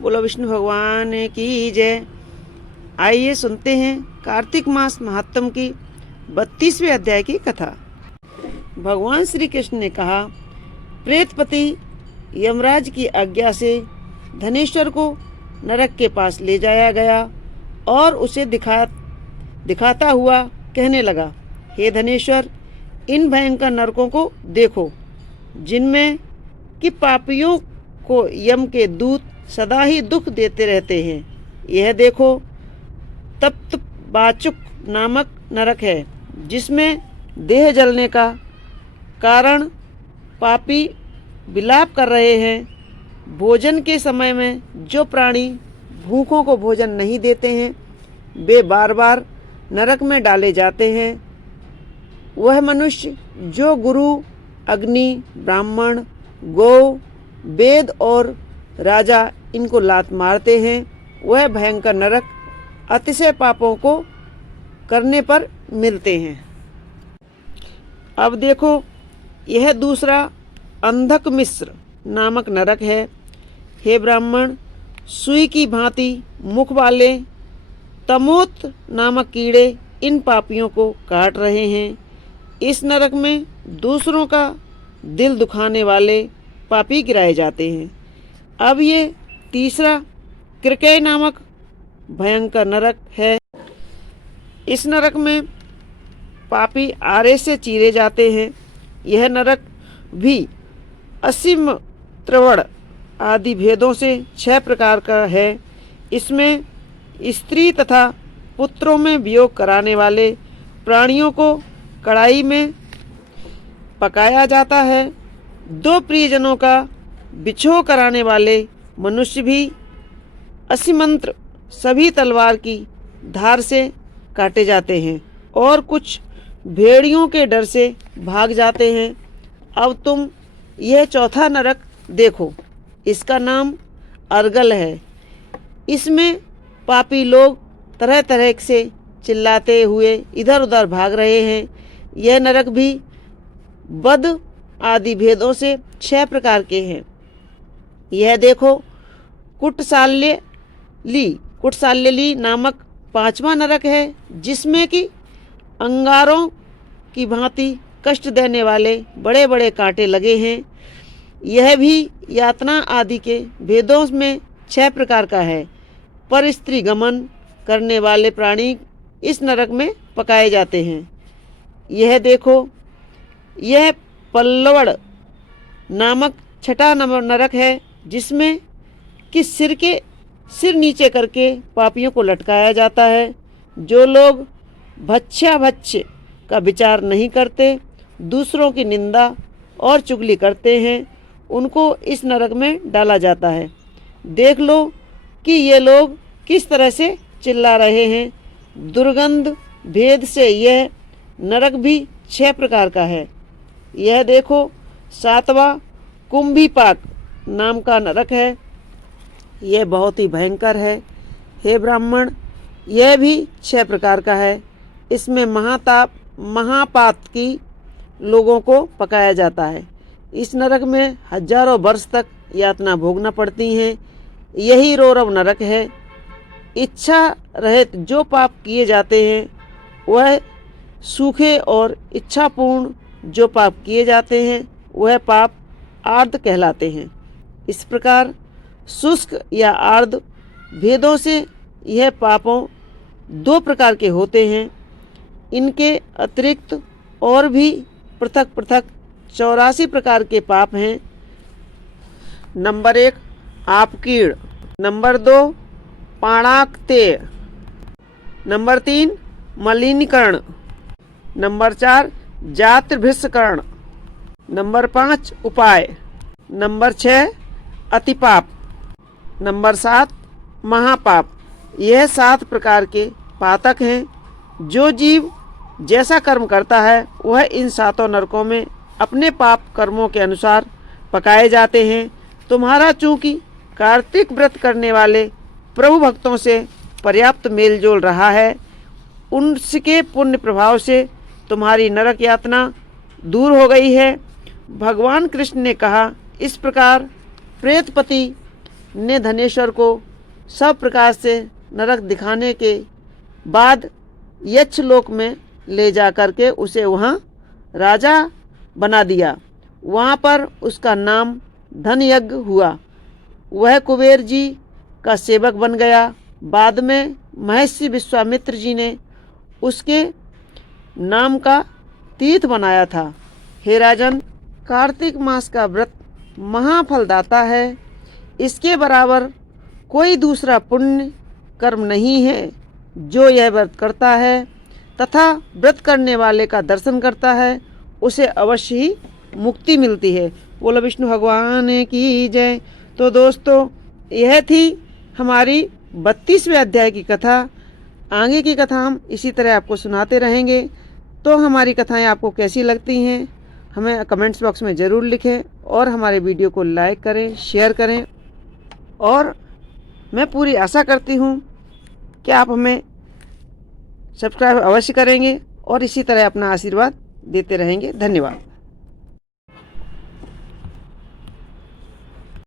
बोलो विष्णु भगवान की जय। आइए सुनते हैं कार्तिक मास महात्म की 32वें अध्याय की कथा। भगवान श्री कृष्ण ने कहा, प्रेतपति यमराज की आज्ञा से धनेश्वर को नरक के पास ले जाया गया और उसे दिखाता हुआ कहने लगा, हे धनेश्वर, इन भयंकर नरकों को देखो, जिनमें कि पापियों को यम के दूत सदा ही दुख देते रहते हैं। यह देखो, तप्त बाचुक नामक नरक है, जिसमें देह जलने का कारण पापी विलाप कर रहे हैं। भोजन के समय में जो प्राणी भूखों को भोजन नहीं देते हैं, वे बार बार नरक में डाले जाते हैं। वह मनुष्य जो गुरु, अग्नि, ब्राह्मण, गौ, वेद और राजा इनको लात मारते हैं, वह भयंकर नरक अतिशय पापों को करने पर मिलते हैं। अब देखो, यह दूसरा अंधक मिश्र नामक नरक है। हे ब्राह्मण, सुई की भांति मुख वाले तमोत नामक कीड़े इन पापियों को काट रहे हैं। इस नरक में दूसरों का दिल दुखाने वाले पापी गिराए जाते हैं। अब ये तीसरा कृकय नामक भयंकर नरक है। इस नरक में पापी आरे से चीरे जाते हैं। यह नरक भी असीम त्रवण आदि भेदों से 6 प्रकार का है। इसमें स्त्री तथा पुत्रों में वियोग कराने वाले प्राणियों को कढ़ाई में पकाया जाता है। 2 प्रियजनों का बिछोह कराने वाले मनुष्य भी असीमंत्र सभी तलवार की धार से काटे जाते हैं और कुछ भेड़ियों के डर से भाग जाते हैं। अब तुम यह चौथा नरक देखो, इसका नाम अर्गल है। इसमें पापी लोग तरह तरह से चिल्लाते हुए इधर उधर भाग रहे हैं। यह नरक भी बद आदि भेदों से 6 प्रकार के हैं। यह देखो, कुटसाल्यली नामक 5वां नरक है, जिसमें कि अंगारों की भांति कष्ट देने वाले बड़े बड़े कांटे लगे हैं। यह भी यातना आदि के भेदों में 6 प्रकार का है। पर स्त्री गमन करने वाले प्राणी इस नरक में पकाए जाते हैं। यह देखो, यह पल्लवड़ नामक 6ठा नरक है, जिसमें कि सिर नीचे करके पापियों को लटकाया जाता है। जो लोग भक्ष्य का विचार नहीं करते, दूसरों की निंदा और चुगली करते हैं, उनको इस नरक में डाला जाता है। देख लो कि ये लोग किस तरह से चिल्ला रहे हैं। दुर्गंध भेद से यह नरक भी 6 प्रकार का है। यह देखो, 7वां कुंभीपाक नाम का नरक है। यह बहुत ही भयंकर है। हे ब्राह्मण, यह भी 6 प्रकार का है। इसमें महापात की लोगों को पकाया जाता है। इस नरक में हजारों वर्ष तक यातना भोगना पड़ती हैं। यही रौरव नरक है। इच्छा रहित जो पाप किए जाते हैं, वह सूखे, और इच्छापूर्ण जो पाप किए जाते हैं, वह पाप आर्द कहलाते हैं। इस प्रकार शुष्क या आर्द भेदों से यह पापों 2 प्रकार के होते हैं। इनके अतिरिक्त और भी पृथक पृथक 84 प्रकार के पाप हैं। नंबर 1 आपकीड़, नंबर 2 पाणाक्तेय, नंबर 3 मलिनीकरण, नंबर 4 जातिभृष्करण, नंबर 5 उपाय, नंबर 6 अतिपाप, नंबर 7 महापाप। यह 7 प्रकार के पातक हैं। जो जीव जैसा कर्म करता है, वह इन 7 नरकों में अपने पाप कर्मों के अनुसार पकाए जाते हैं। तुम्हारा चूंकि कार्तिक व्रत करने वाले प्रभु भक्तों से पर्याप्त मेल जोल रहा है, उनके पुण्य प्रभाव से तुम्हारी नरक यातना दूर हो गई है। भगवान कृष्ण ने कहा, इस प्रकार प्रेतपति ने धनेश्वर को सब प्रकार से नरक दिखाने के बाद यक्षलोक में ले जा कर के उसे वहाँ राजा बना दिया। वहाँ पर उसका नाम धनयज्ञ हुआ। वह कुबेर जी का सेवक बन गया। बाद में महर्षि विश्वामित्र जी ने उसके नाम का तीर्थ बनाया था। हे राजन, कार्तिक मास का व्रत महाफलदाता है। इसके बराबर कोई दूसरा पुण्य कर्म नहीं है। जो यह व्रत करता है तथा व्रत करने वाले का दर्शन करता है उसे अवश्य ही मुक्ति मिलती है। बोलो विष्णु भगवान की जय। तो दोस्तों, यह थी हमारी 32वें अध्याय की कथा। आगे की कथा हम इसी तरह आपको सुनाते रहेंगे। तो हमारी कथाएं आपको कैसी लगती हैं हमें कमेंट्स बॉक्स में ज़रूर लिखें और हमारे वीडियो को लाइक करें, शेयर करें। और मैं पूरी आशा करती हूँ कि आप हमें सब्सक्राइब अवश्य करेंगे और इसी तरह अपना आशीर्वाद देते रहेंगे। धन्यवाद।